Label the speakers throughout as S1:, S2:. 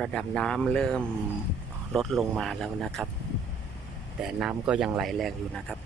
S1: ระดับน้ำเริ่มลดลงมาแล้วนะครับ แต่น้ำก็ยังไหลแรงอยู่นะครับ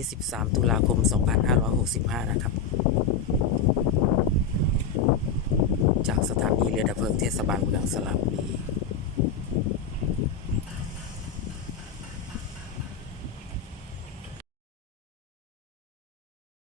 S1: ที่ 13 ตุลาคม 2565 นะครับ จากสถานีเรือดับเพลิงเทศบาลเมืองสระบุรี